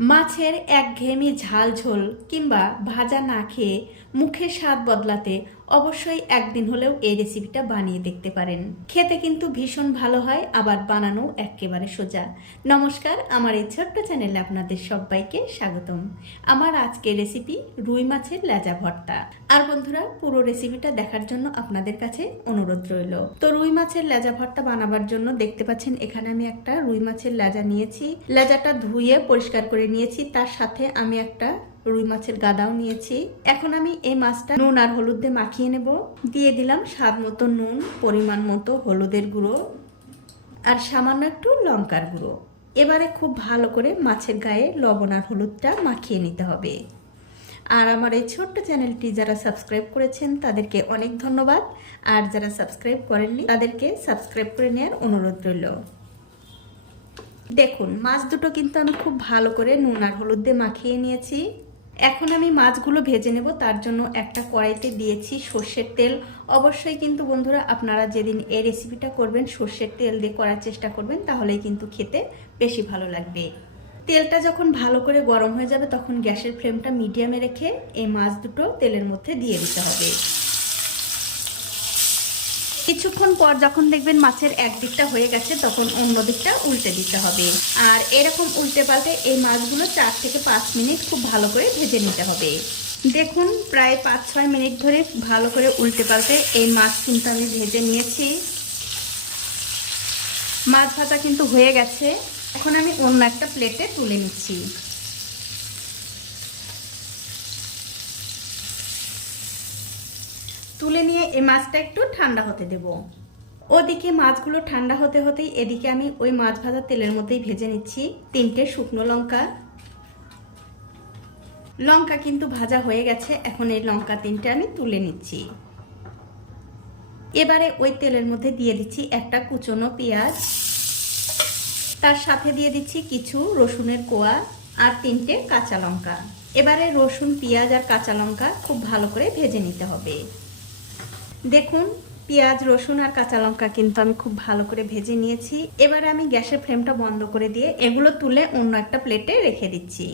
মাছের একঘেয়েমি ঝাল ঝোল কিংবা ভাজা না খেয়ে মুখের স্বাদ বদলাতে অবশ্যই একদিন হলেও এই রেসিপিটা বানিয়ে দেখতে পারেন। খেতে কিন্তু ভীষণ ভালো হয়, আবার বানানো একেবারে সোজা। নমস্কার, আমার এই ছোট্ট চ্যানেলে আপনাদের সবাইকে স্বাগতম। আমার আজকের রেসিপি রুই মাছের লেজা ভর্তা। আর বন্ধুরা, পুরো রেসিপিটা দেখার জন্য আপনাদের কাছে অনুরোধ রইল। তো রুই মাছের লেজা ভর্তা বানাবার জন্য দেখতে পাচ্ছেন, এখানে আমি একটা রুই মাছের লেজা নিয়েছি। লেজাটা ধুয়ে পরিষ্কার করে নিয়েছি। তার সাথে আমি একটা রুই মাছের গাদাও নিয়েছি। এখন আমি এই মাছটা নুন আর হলুদ দিয়ে মাখিয়ে নেব। দিয়ে দিলাম স্বাদ মতো নুন, পরিমাণ মতো হলুদের গুঁড়ো আর সামান্য একটু লঙ্কার গুঁড়ো। এবারে খুব ভালো করে মাছের গায়ে লবণ আর হলুদটা মাখিয়ে নিতে হবে। আর আমার এই ছোট্ট চ্যানেলটি যারা সাবস্ক্রাইব করেছেন, তাদেরকে অনেক ধন্যবাদ। আর যারা সাবস্ক্রাইব করেননি, তাদেরকে সাবস্ক্রাইব করে নেওয়ার অনুরোধ রইল। দেখুন, মাছ দুটো কিন্তু আমি খুব ভালো করে নুন আর হলুদ দিয়ে মাখিয়ে নিয়েছি। এখন আমি মাছগুলো ভেজে নেব, তার জন্য একটা কড়াইতে দিয়েছি সর্ষের তেল। অবশ্যই কিন্তু বন্ধুরা আপনারা যেদিন এই রেসিপিটা করবেন, সর্ষের তেল দিয়ে করার চেষ্টা করবেন, তাহলেই কিন্তু খেতে বেশি ভালো লাগবে। তেলটা যখন ভালো করে গরম হয়ে যাবে, তখন গ্যাসের ফ্লেমটা মিডিয়ামে রেখে এই মাছ দুটো তেলের মধ্যে দিয়ে দিতে হবে। কিছুক্ষণ পর যখন দেখবেন মাছের এক দিকটা হয়ে গেছে, তখন অন্য দিকটা উল্টে দিতে হবে। আর এরকম উল্টে পাল্টে এই মাছগুলো চার থেকে পাঁচ মিনিট খুব ভালো করে ভেজে নিতে হবে। দেখুন, প্রায় পাঁচ, ছয় মিনিট ধরে ভালো করে উল্টে পাল্টে এই মাছ কিন্তু আমি ভেজে নিয়েছি। মাছ ভাজা কিন্তু হয়ে গেছে। এখন আমি অন্য একটা প্লেটে তুলে নিচ্ছি। তুলে নিয়ে এই মাছটা একটু ঠান্ডা হতে দেব। ওদিকে মাছগুলো ঠান্ডা হতে হতেই এদিকে আমি ওই মাছ ভাজা তেলের মধ্যেই ভেজে নিচ্ছি তিনটে শুকনো লঙ্কা। লঙ্কা কিন্তু ভাজা হয়ে গেছে, এখন এই লঙ্কা তিনটে আমি তুলে নিচ্ছি। এবারে ওই তেলের মধ্যে দিয়ে দিচ্ছি একটা কুচনো পেঁয়াজ। তার সাথে দিয়ে দিচ্ছি কিছু রসুনের কোয়া আর তিনটে কাঁচা লঙ্কা। এবারে রসুন, পেঁয়াজ আর কাঁচা লঙ্কা খুব ভালো করে ভেজে নিতে হবে। দেখুন, পেঁয়াজ, রসুন আর কাঁচা লঙ্কা কিন্তু আমি খুব ভালো করে ভেজে নিয়েছি। এবারে আমি গ্যাসের ফ্লেমটা বন্ধ করে দিয়ে এগুলো তুলে অন্য একটা প্লেটে রেখে দিচ্ছি।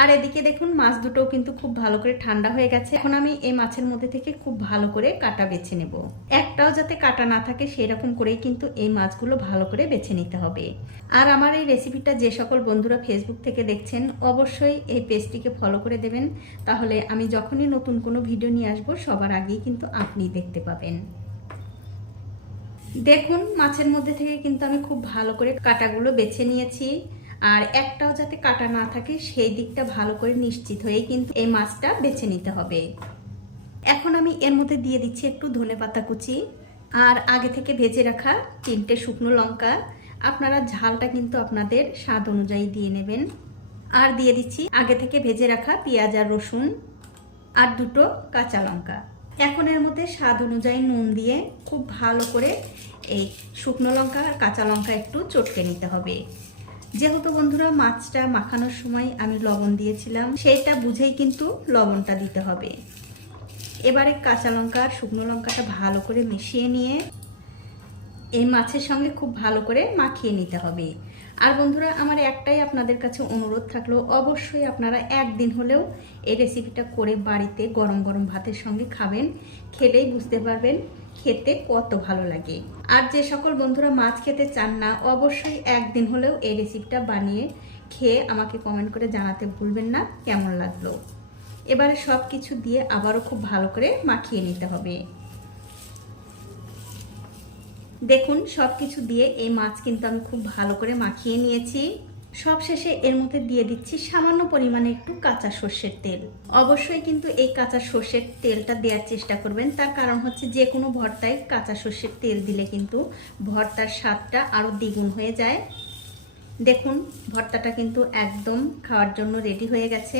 আর এদিকে দেখুন, মাছ দুটোও কিন্তু খুব ভালো করে ঠান্ডা হয়ে গেছে। এখন আমি এই মাছের মধ্যে থেকে খুব ভালো করে কাটা বেছে নেব। একটাও যাতে কাটা না থাকে সেই রকম করেই কিন্তু এই মাছগুলো ভালো করে বেছে নিতে হবে। আর আমার এই রেসিপিটা যে সকল বন্ধুরা ফেসবুক থেকে দেখছেন, অবশ্যই এই পেজটিকে ফলো করে দেবেন। তাহলে আমি যখনই নতুন কোনো ভিডিও নিয়ে আসব, সবার আগেই কিন্তু আপনি দেখতে পাবেন। দেখুন, মাছের মধ্যে থেকে কিন্তু আমি খুব ভালো করে কাটাগুলো বেছে নিয়েছি। আর একটাও যাতে কাটা না থাকে, সেই দিকটা ভালো করে নিশ্চিত হয়ে কিন্তু এই মাছটা বেছে নিতে হবে। এখন আমি এর মধ্যে দিয়ে দিচ্ছি একটু ধনে পাতা কুচি আর আগে থেকে ভেজে রাখা তিনটে শুকনো লঙ্কা। আপনারা ঝালটা কিন্তু আপনাদের স্বাদ অনুযায়ী দিয়ে নেবেন। আর দিয়ে দিচ্ছি আগে থেকে ভেজে রাখা পেঁয়াজ আর রসুন আর দুটো কাঁচা লঙ্কা। এখন এর মধ্যে স্বাদ অনুযায়ী নুন দিয়ে খুব ভালো করে এই শুকনো লঙ্কা আর কাঁচা লঙ্কা একটু চটকে নিতে হবে। যেহেতু বন্ধুরা, মাছটা মাখানোর সময় আমি লবণ দিয়েছিলাম সেইটা বুঝেই কিন্তু লবণটা দিতে হবে। এবারে কাঁচা লঙ্কা আর শুকনো লঙ্কাটা ভালো করে মিশিয়ে নিয়ে এই মাছের সঙ্গে খুব ভালো করে মাখিয়ে নিতে হবে। আর বন্ধুরা, আমার একটাই আপনাদের কাছে অনুরোধ থাকল, অবশ্যই আপনারা একদিন হলেও এই রেসিপিটা করে বাড়িতে গরম গরম ভাতের সঙ্গে খাবেন, খেলেই বুঝতে পারবেন খেতে কত ভালো লাগে। আর যে সকল বন্ধুরা মাছ খেতে চান না, অবশ্যই একদিন হলেও এই রেসিপিটা বানিয়ে খেয়ে আমাকে কমেন্ট করে জানাতে ভুলবেন না, কেমন লাগল? এবারে সব কিছু দিয়ে আবারও খুব ভালো করে মাখিয়ে নিতে হবে। দেখুন সব কিছু দিয়ে এই মাছ কিন্তু আমি খুব ভালো করে মাখিয়ে নিয়েছি। সব শেষে এর মধ্যে দিয়ে দিচ্ছি সামান্য পরিমাণে একটু কাঁচা সর্ষের তেল। অবশ্যই কিন্তু এই কাঁচা সর্ষের তেলটা দেওয়ার চেষ্টা করবেন। তার কারণ হচ্ছে যে কোনো ভর্তায় কাঁচা সর্ষের তেল দিলে কিন্তু ভর্তার স্বাদটা আরও দ্বিগুণ হয়ে যায়। দেখুন, ভর্তাটা কিন্তু একদম খাওয়ার জন্য রেডি হয়ে গেছে।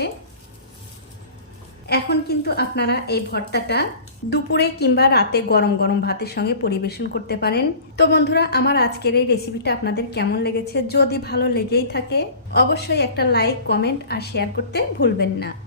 এখন কিন্তু আপনারা এই ভর্তাটা দুপুরে কিংবা রাতে গরম গরম ভাতের সঙ্গে পরিবেশন করতে পারেন। তো বন্ধুরা, আমার আজকের এই রেসিপিটা আপনাদের কেমন লেগেছে? যদি ভালো লেগেই থাকে, অবশ্যই একটা লাইক কমেন্ট আর শেয়ার করতে ভুলবেন না।